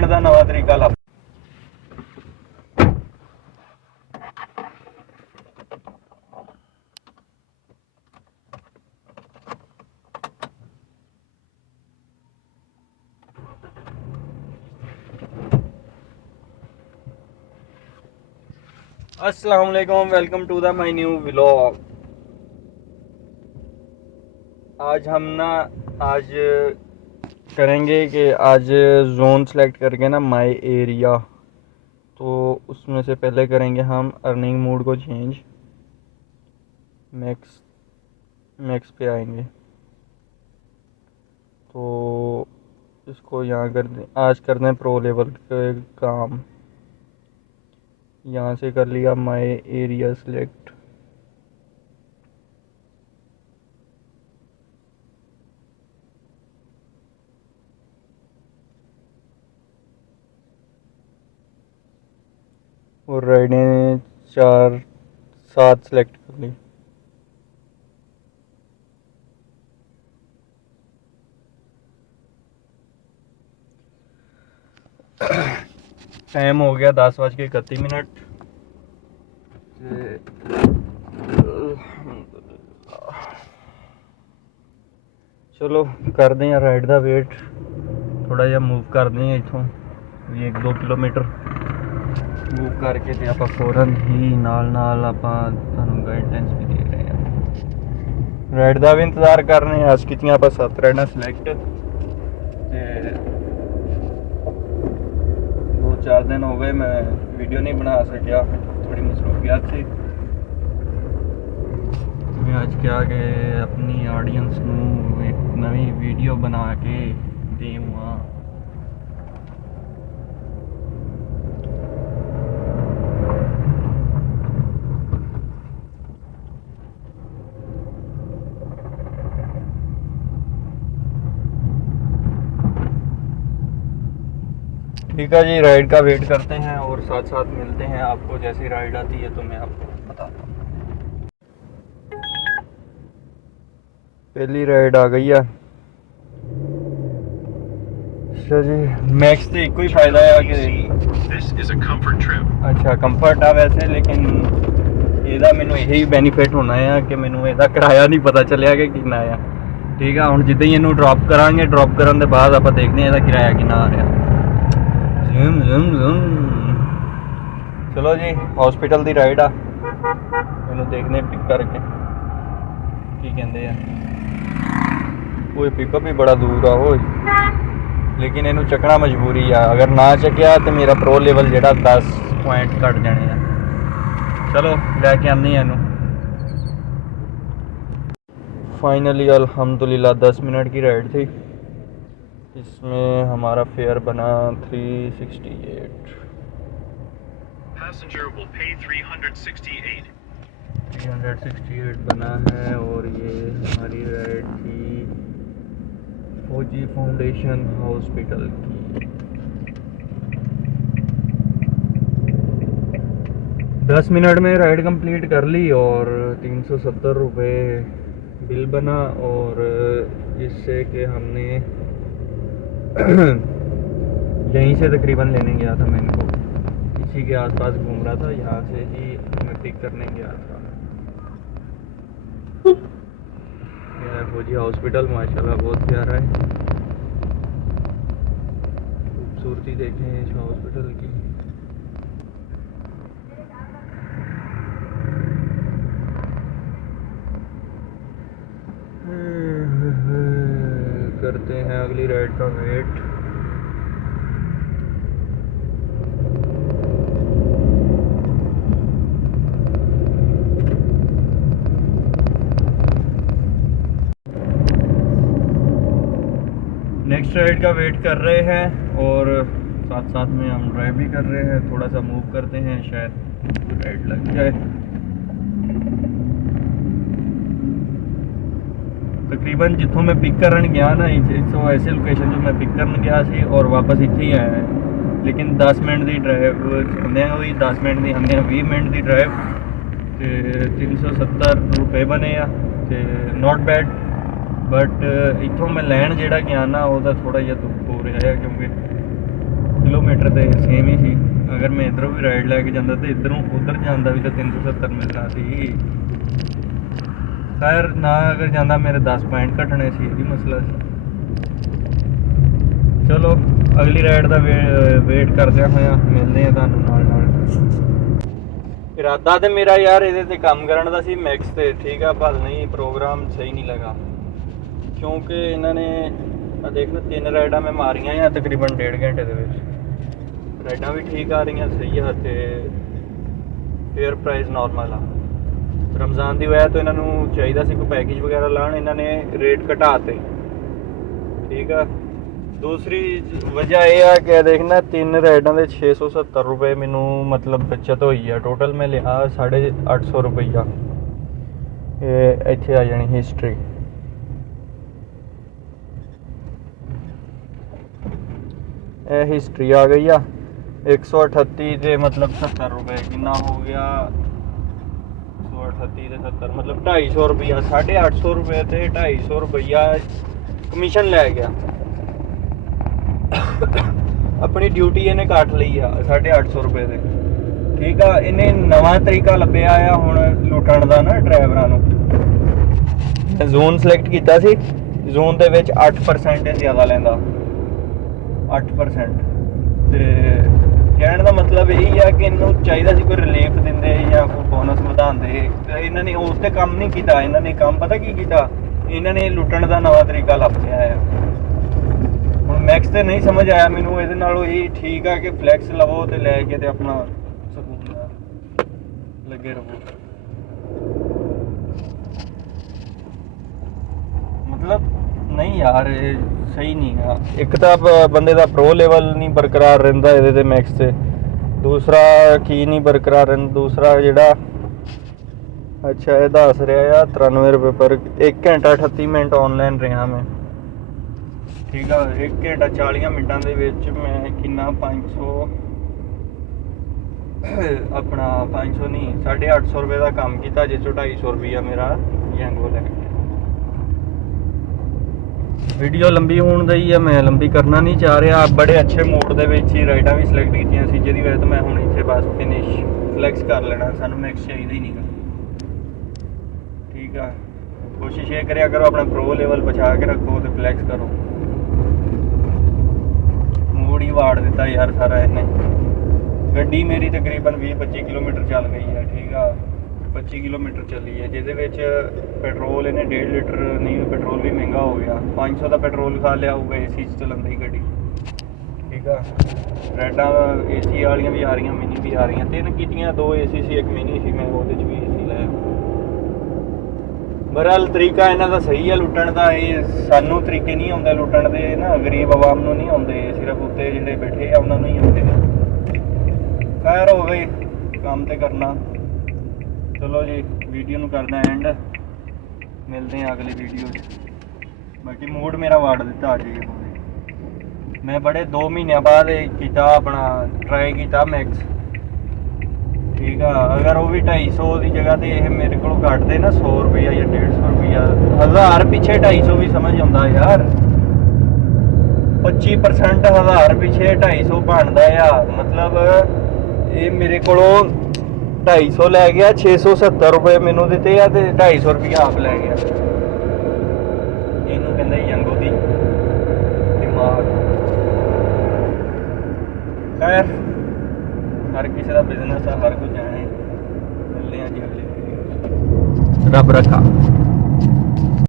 घूमने का नवा तरीका ला। अस्सलाम वालेकुम, welcome to the my new vlog. आज करेंगे कि आज जोन सेलेक्ट करके ना माय एरिया, तो उसमें से पहले करेंगे हम अर्निंग मोड को चेंज। मैक्स पे आएंगे तो इसको यहाँ कर दें। आज करते हैं प्रो लेवल के काम। यहाँ से कर लिया माय एरिया सिलेक्ट। और राइडें 4-7 सेलेक्ट कर ली। टाइम हो गया 10:31। चलो कर दें राइड का वेट, थोड़ा जहा मूव कर दें इतों भी 1-2 किलोमीटर मूव करके तो आप फौरन ही नाल गाइडलाइंस भी दे रहे हैं। राइड का भी इंतजार कर रहे हैं। अस की आप 7 राइडा सिलेक्ट, 2-4 दिन हो गए मैं वीडियो नहीं बना सकिया, थोड़ी मसरूफियत थी। मैं आज क्या कि अपनी ऑडियंस को एक नवी वीडियो बना के दूँगा। ठीक है जी, राइड का वेट करते हैं और साथ साथ मिलते हैं आपको। जैसी राइड आती है तो मैं आपको बताता हूँ। पहली राइड आ गई है। अच्छा जी, मैक्स से एक ही फायदा है कि अच्छा कंफर्ट है वैसे, लेकिन ਇਹਦਾ ਮੈਨੂੰ यही बेनीफिट होना है कि ਮੈਨੂੰ ਇਹਦਾ किराया नहीं पता चलिया कि कितना आया। ठीक है, ਹੁਣ ਜਿੱਦਾਂ ਹੀ ਇਹਨੂੰ ਡ੍ਰੌਪ ਕਰਾਂਗੇ, ਡ੍ਰੌਪ ਕਰਨ ਦੇ ਬਾਅਦ ਆਪਾਂ ਦੇਖਦੇ ਹਾਂ ਇਹਦਾ ਕਿਰਾਇਆ ਕਿੰਨਾ ਆ ਰਿਹਾ। चलो जी, हॉस्पिटल की राइड आ, मैनू देखने पिक करके की कहते हैं। वो पिकअप भी बड़ा दूर आ वो, लेकिन इनू चकना मजबूरी आ। अगर ना चकिया तो मेरा प्रो लेवल जोड़ा 10 पॉइंट घट जाने हैं। चलो लैके आने इनू। फाइनली अल्हम्दुलिल्लाह 10 मिनट की राइड थी। इसमें हमारा फेयर बना 368। Passenger will pay 368. 368 बना है। और ये हमारी राइड थी फौजी फाउंडेशन हॉस्पिटल की। 10 मिनट में राइड कंप्लीट कर ली और 370 रुपये बिल बना। और इससे कि हमने यहीं से तकरीबन लेने गया था, मैं इनको इसी के आसपास घूम रहा था। यहाँ से जी मैं पिक करने गया था। यह फौजी हॉस्पिटल माशाल्लाह बहुत प्यारा है। खूबसूरती देखें इस हॉस्पिटल की। करते हैं अगली राइड का वेट। नेक्स्ट राइड का वेट कर रहे हैं और साथ साथ में हम ड्राइव भी कर रहे हैं। थोड़ा सा मूव करते हैं, शायद राइड लग जाए। तकरीबन जितों मैं पिक करन गया ना, इतो ऐसे लोकेशन जो मैं पिक करन गया सी और वापस इत्थे ही आया है। लेकिन 10 मिनट की ड्राइव होंदे हुई 10 मिनट की हमने 20 मिनट की ड्राइव ते 370 रुपये बने आ ते नॉट बैड। बट इतों मैं लैन जेड़ा गया ना, वो थोड़ा जिहा दुख हो रहा है क्योंकि ਕਿਲੋਮੀਟਰ ਤੇ ਸੇਮ ਹੀ ਸੀ। ਅਗਰ ਮੈਂ ਇੱਧਰੋਂ ਵੀ ਰਾਈਡ ਲੈ ਕੇ ਜਾਂਦਾ ਤੇ ਇੱਧਰੋਂ ਉੱਧਰ ਜਾਂਦਾ ਵੀ ਤਾਂ 370 ਮਿਲਣਾ ਸੀ। ਖੈਰ ਨਾ ਅਗਰ ਜਾਂਦਾ ਮੇਰੇ 10 ਪੁਆਇੰਟ ਘਟਣੇ ਸੀ, ਇਹ ਵੀ ਮਸਲਾ ਸੀ। ਚਲੋ ਅਗਲੀ ਰਾਈਡ ਦਾ ਵੇਟ ਕਰਦਿਆਂ ਹੋਇਆ ਮਿਲਦੇ ਆ ਤੁਹਾਨੂੰ ਨਾਲ ਨਾਲ। ਇਰਾਦਾ ਤੇ ਮੇਰਾ ਯਾਰ ਇਹਦੇ ਤੇ ਕੰਮ ਕਰਨ ਦਾ ਸੀ, ਮੈਕਸ ਤੇ, ਠੀਕ ਆ, ਪਰ ਨਹੀਂ, ਪ੍ਰੋਗਰਾਮ ਸਹੀ ਨਹੀਂ ਲੱਗਾ ਕਿਉਂਕਿ ਇਹਨਾਂ ਨੇ ਦੇਖ ਲਓ 3 ਰਾਈਡਾਂ ਮੈਂ ਮਾਰੀਆਂ ਆ ਤਕਰੀਬਨ 1.5 ਘੰਟੇ ਦੇ ਵਿੱਚ। ਰਾਈਡਾਂ ਵੀ ਠੀਕ ਆ ਰਹੀਆਂ, ਸਹੀ ਆ, ਤੇ ਫੇਅਰ ਪ੍ਰਾਈਸ ਨਾਰਮਲ ਆ। ਰਮਜ਼ਾਨ ਦੀ ਵਜ੍ਹਾ ਤੋਂ ਇਹਨਾਂ ਨੂੰ ਚਾਹੀਦਾ ਸੀ ਕੋਈ ਪੈਕੇਜ ਵਗੈਰਾ ਲਾਉਣ, ਇਹਨਾਂ ਨੇ ਰੇਟ ਘਟਾ ਤੇ, ਠੀਕ ਆ। ਦੂਸਰੀ ਵਜ੍ਹਾ ਇਹ ਆ ਕਿ ਦੇਖਣਾ 3 ਰਾਈਡਾਂ ਦੇ 670 ਰੁਪਏ ਮੈਨੂੰ ਮਤਲਬ ਬੱਚਤ ਹੋਈ ਆ। ਟੋਟਲ ਮੈਂ ਲਿਆ 850 ਰੁਪਈਆ। ਇਹ ਇੱਥੇ ਆ ਜਾਣੀ ਹਿਸਟਰੀ। ਇਹ ਹਿਸਟਰੀ ਆ ਗਈ ਆ 138 ਦੇ ਮਤਲਬ 70 ਰੁਪਏ, ਕਿੰਨਾ ਹੋ ਗਿਆ 138 ਦੇ 70 ਮਤਲਬ 250 ਰੁਪਈਆ। 850 ਰੁਪਏ ਤੇ 250 ਰੁਪਈਆ ਕਮਿਸ਼ਨ ਲੈ ਗਿਆ। ਆਪਣੀ ਡਿਊਟੀ ਇਹਨੇ ਕੱਟ ਲਈ ਆ 850 ਰੁਪਏ ਦੇ, ਠੀਕ ਆ। ਇਹਨੇ ਨਵਾਂ ਤਰੀਕਾ ਲੱਭਿਆ ਆ ਹੁਣ ਲੁੱਟਣ ਦਾ ਨਾ ਡਰਾਈਵਰਾਂ ਨੂੰ। ਮੈਂ ਜ਼ੋਨ ਸਿਲੈਕਟ ਕੀਤਾ ਸੀ, ਜ਼ੋਨ ਦੇ ਵਿੱਚ 8% ਜ਼ਿਆਦਾ ਲੈਂਦਾ, 8%। ਤੇ ਕਹਿਣ ਦਾ ਮਤਲਬ ਇਹੀ ਆ ਕਿ ਇਹਨੂੰ ਚਾਹੀਦਾ ਸੀ ਕੋਈ ਰਿਲੀਫ ਦਿੰਦੇ ਜਾਂ ਕੋਈ ਬੋਨਸ ਵਧਾਉਂਦੇ, ਤੇ ਇਹਨਾਂ ਨੇ ਉਸ 'ਤੇ ਕੰਮ ਨਹੀਂ ਕੀਤਾ। ਇਹਨਾਂ ਨੇ ਕੰਮ ਪਤਾ ਕੀ ਕੀਤਾ, ਇਹਨਾਂ ਨੇ ਲੁੱਟਣ ਦਾ ਨਵਾਂ ਤਰੀਕਾ ਲੱਭ ਲਿਆ ਆ। ਹੁਣ ਮੈਕਸ ਤੇ ਨਹੀਂ ਸਮਝ ਆਇਆ ਮੈਨੂੰ, ਇਹਦੇ ਨਾਲੋਂ ਇਹ ਠੀਕ ਆ ਕਿ ਫਲੈਕਸ ਲਵੋ ਤੇ ਲੈ ਕੇ ਤੇ ਆਪਣਾ ਸਕੂਨ ਨਾਲ ਲੱਗੇ ਰਹੋ। ਮਤਲਬ ਨਹੀਂ ਯਾਰ, ਇਹ ਸਹੀ ਨਹੀਂ ਆ। ਇੱਕ ਤਾਂ ਬੰਦੇ ਦਾ ਪ੍ਰੋ ਲੈਵਲ ਨਹੀਂ ਬਰਕਰਾਰ ਰਹਿੰਦਾ ਇਹਦੇ ਤੇ ਮੈਕਸ ਤੇ, ਦੂਸਰਾ ਕੀ ਨਹੀਂ ਬਰਕਰਾਰ ਰਹਿੰਦਾ, ਦੂਸਰਾ ਜਿਹੜਾ ਅੱਛਾ ਇਹ ਦੱਸ ਰਿਹਾ ਆ 93 ਰੁਪਏ ਪਰ 1 ਘੰਟਾ 38 ਮਿੰਟ ਆਨਲਾਈਨ ਰਿਹਾ ਮੈਂ, ਠੀਕ ਆ। 1 ਘੰਟਾ 40 ਮਿੰਟਾਂ ਦੇ ਵਿੱਚ ਮੈਂ ਕਿੰਨਾ 500 ਆਪਣਾ 500 ਨਹੀਂ 850 ਰੁਪਏ ਦਾ ਕੰਮ ਕੀਤਾ, ਜਿਸ ਚੋਂ 250 ਰੁਪਈਆ ਮੇਰਾ ਯੰਗੋ ਲੈ ਗਿਆ। ਵੀਡੀਓ ਲੰਬੀ ਹੋਣ ਦਾ ਹੀ ਆ, ਮੈਂ ਲੰਬੀ ਕਰਨਾ ਨਹੀਂ ਚਾਹ ਰਿਹਾ। ਬੜੇ ਅੱਛੇ ਮੂਡ ਦੇ ਵਿੱਚ ਹੀ ਰਾਈਡਾਂ ਵੀ ਸਿਲੈਕਟ ਕੀਤੀਆਂ ਸੀ, ਜਿਹਦੀ ਵਜ੍ਹਾ ਤੋਂ ਮੈਂ ਹੁਣ ਇੱਥੇ ਬਸ ਫਿਨਿਸ਼ ਫਲੈਕਸ ਕਰ ਲੈਣਾ। ਸਾਨੂੰ ਮੈਕਸ ਚਾਹੀਦਾ ਹੀ ਨਹੀਂਗਾ, ਠੀਕ ਆ। ਕੋਸ਼ਿਸ਼ ਇਹ ਕਰਿਆ ਕਰੋ ਆਪਣਾ ਪ੍ਰੋ ਲੈਵਲ ਬਚਾ ਕੇ ਰੱਖੋ ਤੇ ਫਲੈਕਸ ਕਰੋ। ਮੂਡ ਹੀ ਵਾੜ ਦਿੱਤਾ ਯਾਰ ਸਾਰਾ ਇਹਨੇ। ਗੱਡੀ ਮੇਰੀ ਤਕਰੀਬਨ 20-25 ਕਿਲੋਮੀਟਰ ਚੱਲ ਗਈ ਹੈ, ਠੀਕ ਆ। 25 ਕਿਲੋਮੀਟਰ ਚੱਲੀ ਹੈ, ਜਿਹਦੇ ਵਿੱਚ ਪੈਟਰੋਲ ਇਹਨੇ 1.5 ਲੀਟਰ ਨਹੀਂ, ਪੈਟਰੋਲ ਵੀ ਮਹਿੰਗਾ ਹੋ ਗਿਆ। 500 ਦਾ ਪੈਟਰੋਲ ਖਾ ਲਿਆ ਹੋਊਗਾ ਏਸੀ 'ਚ ਚਲਾਉਂਦੀ ਗੱਡੀ, ਠੀਕ ਆ। ਰਾਈਡਾਂ ਏਸੀ ਵਾਲੀਆਂ ਵੀ ਆ ਰਹੀਆਂ, ਮਿਨੀ ਵੀ ਆ ਰਹੀਆਂ। 3 ਕੀਤੀਆਂ, 2 ਏਸੀ ਸੀ, 1 ਮਿਨੀ ਸੀ। ਮੈਂ ਉਹਦੇ 'ਚ ਵੀ ਏਸੀ ਲਾਇਆ। ਬਹਰਹਾਲ ਤਰੀਕਾ ਇਹਨਾਂ ਦਾ ਸਹੀ ਆ ਲੁੱਟਣ ਦਾ। ਇਹ ਸਾਨੂੰ ਤਰੀਕੇ ਨਹੀਂ ਆਉਂਦੇ ਲੁੱਟਣ ਦੇ ਨਾ, ਗਰੀਬ ਆਵਾਮ ਨੂੰ ਨਹੀਂ ਆਉਂਦੇ, ਸਿਰਫ ਉੱਤੇ ਜਿਹੜੇ ਬੈਠੇ ਆ ਉਹਨਾਂ ਨੂੰ ਹੀ ਆਉਂਦੇ ਨੇ। ਖੈਰ ਹੋ ਗਈ, ਕੰਮ ਤੇ ਕਰਨਾ। ਚਲੋ ਜੀ ਵੀਡੀਓ ਨੂੰ ਕਰਦਾ ਐਂਡ, ਮਿਲਦੇ ਹਾਂ ਅਗਲੀ ਵੀਡੀਓ 'ਚ। ਬਾਕੀ ਮੂਡ ਮੇਰਾ ਵਾੜ ਦਿੱਤਾ ਅੱਜ ਇਹ। ਮੈਂ ਬੜੇ 2 ਮਹੀਨਿਆਂ ਬਾਅਦ ਇਹ ਕੀਤਾ, ਆਪਣਾ ਟਰਾਈ ਕੀਤਾ ਮੈਕਸ, ਠੀਕ ਆ। ਅਗਰ ਉਹ ਵੀ 250 ਦੀ ਜਗ੍ਹਾ ਤੇ ਇਹ ਮੇਰੇ ਕੋਲੋਂ ਕੱਟਦੇ ਨਾ 100 ਰੁਪਈਆ ਜਾਂ 150 ਰੁਪਈਆ, 1000 ਪਿੱਛੇ 250 ਵੀ ਸਮਝ ਆਉਂਦਾ ਯਾਰ। 25% 1000 ਪਿੱਛੇ 250 ਬਣਦਾ ਆ। ਮਤਲਬ ਇਹ ਮੇਰੇ ਕੋਲੋਂ 250 ਲੈ ਗਿਆ, 670 ਰੁਪਏ ਮੈਨੂੰ ਦਿੱਤੇ ਆ ਤੇ 250 ਰੁਪਈਆ ਆਪ ਲੈ ਗਿਆ। ਇਹਨੂੰ ਕਹਿੰਦਾ ਯੰਗੋ ਦੀ ਦਿਮਾਗ। ਖੈਰ ਹਰ ਕਿਸੇ ਦਾ ਬਿਜ਼ਨਸ ਆ, ਹਰ ਕੋਈ ਜਾਣੇ। ਮਿਲਦੇ ਆ ਜੀ ਅਗਲੀ ਵੀਡੀਓ। ਰੱਬ ਰੱਖਾ।